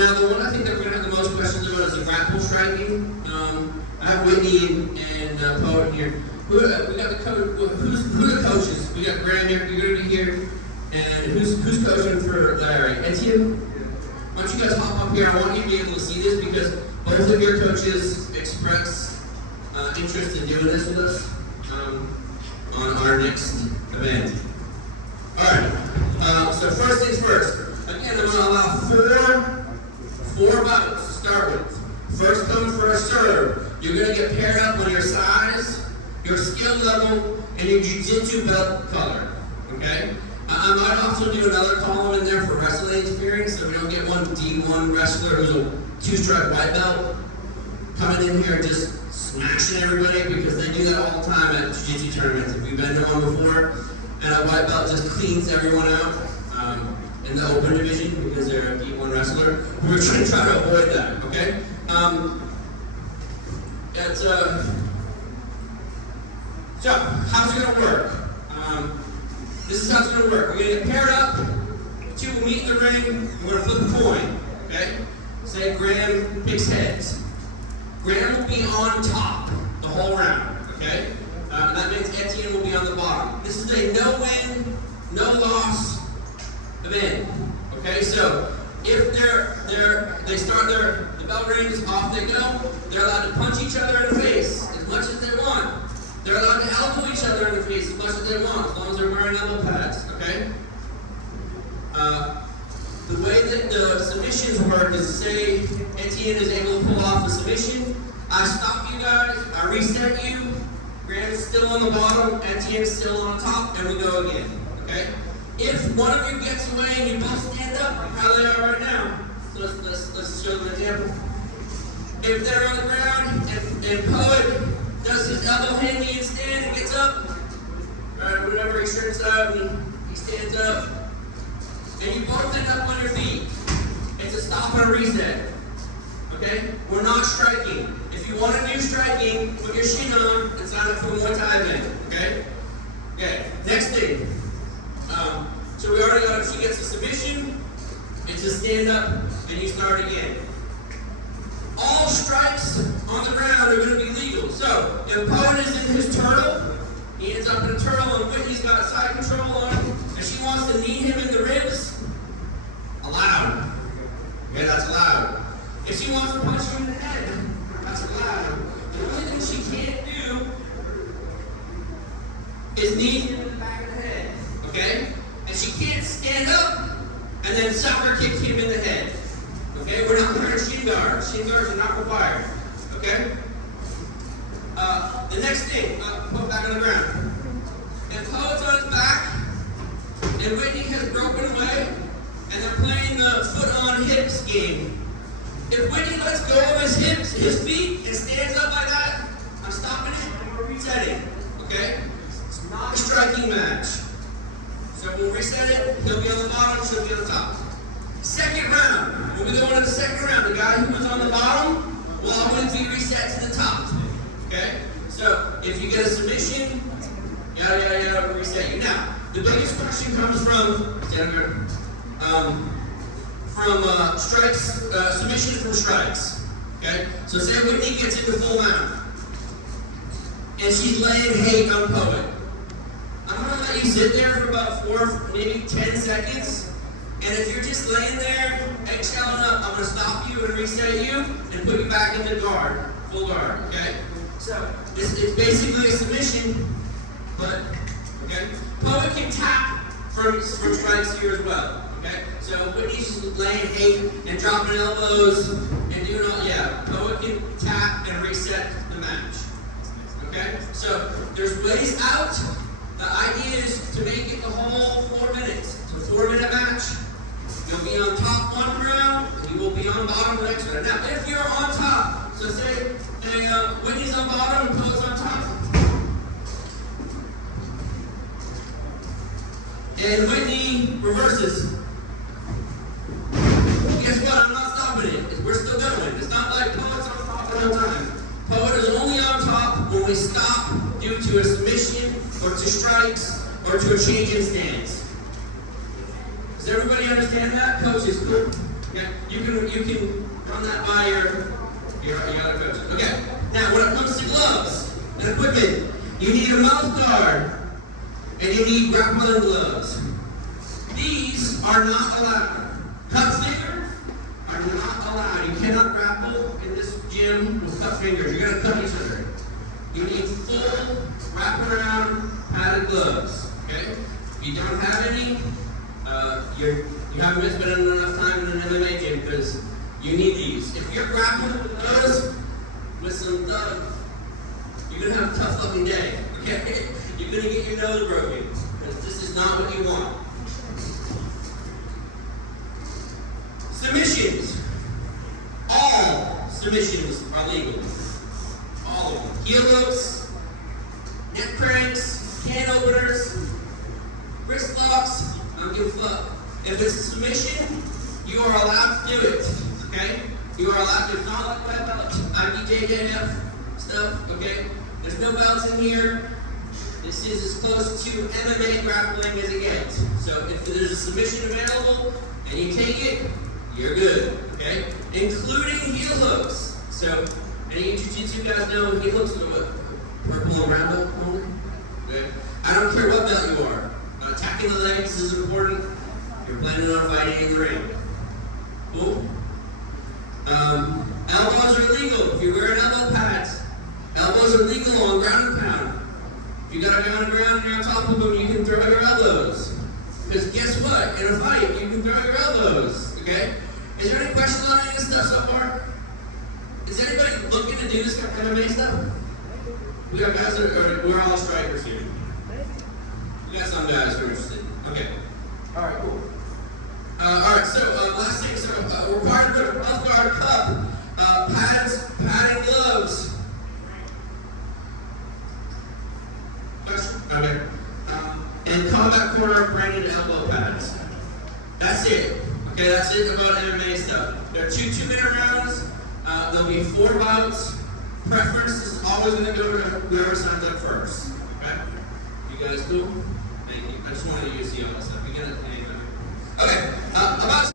Now, the one I think that we're going to have the most questions about is the grapple striking. I have Whitney and Poet here. We got the coach. Who are the coaches? We got Graham here. You're going to be here. And who's coaching for Larry? Etienne? Why don't you guys hop up here? I want you to be able to see this because both of your coaches express interest in doing this with us on our next event. Alright, so first things first. Again, I'm going to allow four bouts to start with. First come, first serve. You're going to get paired up on your size, your skill level, and your jiu-jitsu belt color. Okay? I might also do another column in there for wrestling experience, so we don't get one D1 wrestler who's a 2-stripe white belt coming in here and just smashing everybody, because they do that all the time at jiu-jitsu tournaments. If you've been to one before, and a white belt just cleans everyone out in the open division because they're a D1 wrestler. We're trying to avoid that, okay? So, how's it going to work? This is how it's going to work. We're going to get paired up. The two will meet in the ring. We're going to flip a coin. Okay? Say Graham picks heads. Graham will be on top the whole round. Okay? That means Etienne will be on the bottom. This is a no-win, no-loss event. Okay? So if they start the bell rings, off they go. They're allowed to punch each other in the face as much as they want. They're allowed to elbow each other in the face as much as they want, as long as they're wearing elbow pads, okay? The way that the submissions work is, say Etienne is able to pull off a submission, I stop you guys, I reset you, Graham is still on the bottom, Etienne is still on top, and we go again, okay? If one of you gets away and you both stand up, how they are right now, so let's show them an example. If they're on the ground and Poet does his elbow handy and stand and gets up, right, whenever he shirts out and he stands up, and you both end up on your feet. It's a stop and a reset. Okay? We're not striking. If you want to do striking, put your shin on and sign up for Muay Thai event. Okay? Okay. Next thing. So we already got, if she gets a submission, it's a stand up and you start again. All strikes on the ground are going to be legal. So, if Poet is in his turtle, he ends up in a turtle and Whitney's got side control on him, and she wants to knee him in the ribs, allowed. Okay, that's allowed. If she wants to punch him in the head, that's allowed. The only thing she can't do is knee him in the back of the head. Okay? And she can't stand up and then sucker kick him in the head. Okay, we're not wearing shin guards. Shin guards are not required. Okay? The next thing, put back on the ground. If Poet's on his back, and Whitney has broken away, and they're playing the foot on hips game. If Whitney lets go of his hips, his feet, and stands up like that, I'm stopping it and we're resetting. Okay? It's not a striking match. So we'll reset it, he'll be on the bottom, she'll be on the top. Second round. When we go into the second round, the guy who was on the bottom will always be reset to the top. Okay? So, if you get a submission, yada, yada, we'll reset you. Now, the biggest question comes from strikes, submission from strikes. Okay? So say Whitney gets into full mount, and she's laying hate on Poet. I'm going to let you sit there for about 4, maybe 10 seconds. And if you're just laying there, exhaling up, I'm going to stop you and reset you and put you back into guard, full guard, okay? So, it's basically a submission, but, okay? Poet can tap from strikes here as well, okay? So, Whitney's laying hate and dropping elbows and doing all, yeah, Poet can tap and reset the match, okay? So, there's ways out. The idea is to make it the whole 4 minutes. It's a 4-minute match. You'll be on top one round, and you will be on bottom the next round. Now, if you're on top, so say Whitney's on bottom and Poet's on top, and Whitney reverses. Guess what? I'm not stopping it. We're still going. It's not like Poet's on top the whole time. Poet is only on top when we stop due to a submission, or to strikes, or to a change in stance. Does everybody understand that? Coaches, cool? Okay? You can run that by your other coaches. Okay. Now, when it comes to gloves and equipment, you need a mouth guard and you need grappling gloves. These are not allowed. Cut fingers are not allowed. You cannot grapple in this gym with cut fingers. You're going to cut each other. You need full wraparound padded gloves. Okay? If you don't have any, you haven't been spending enough time in an MMA gym because you need these. If you're grappling with those with some thugs, you're going to have a tough fucking day. Okay? You're going to get your nose broken because this is not what you want. Submissions. All submissions are legal. All of them. Heel hooks, neck cranks, can openers, wrist locks. I don't give a fuck. If it's a submission, you are allowed to do it. Okay? You are allowed to. It's not like my belt, IBJJF stuff. Okay? There's no belts in here. This is as close to MMA grappling as it gets. So if there's a submission available and you take it, you're good, okay? Including heel hooks. So, any jiu-jitsu guys know heel hooks are what? Purple and brown belt only? Okay. I don't care what belt you are. Attacking the legs is important. You're planning on fighting in the ring. Cool? Elbows are illegal. If you're wearing elbow pads, elbows are legal on ground and pound. If you got a guy on the ground and you're on top of him, you can throw your elbows. Because guess what? In a fight, you can throw your elbows. Okay? Is there any questions on any of this stuff so far? Is anybody looking to do this kind of MMA stuff? We got guys that are, we're all strikers here. We got some guys who are interested. Okay. Alright, cool. Alright, so last thing, so required to mouth guard, cup, pads, padding gloves. Question? Okay. And combat corner branded elbow pads. That's it. Okay, that's it about MMA stuff. There are 2 2-minute rounds. There'll be 4 bouts. Preference is always going to go to whoever signs up first. Okay? You guys cool? Thank you. I just wanted you to see all that stuff. You get it? Okay. About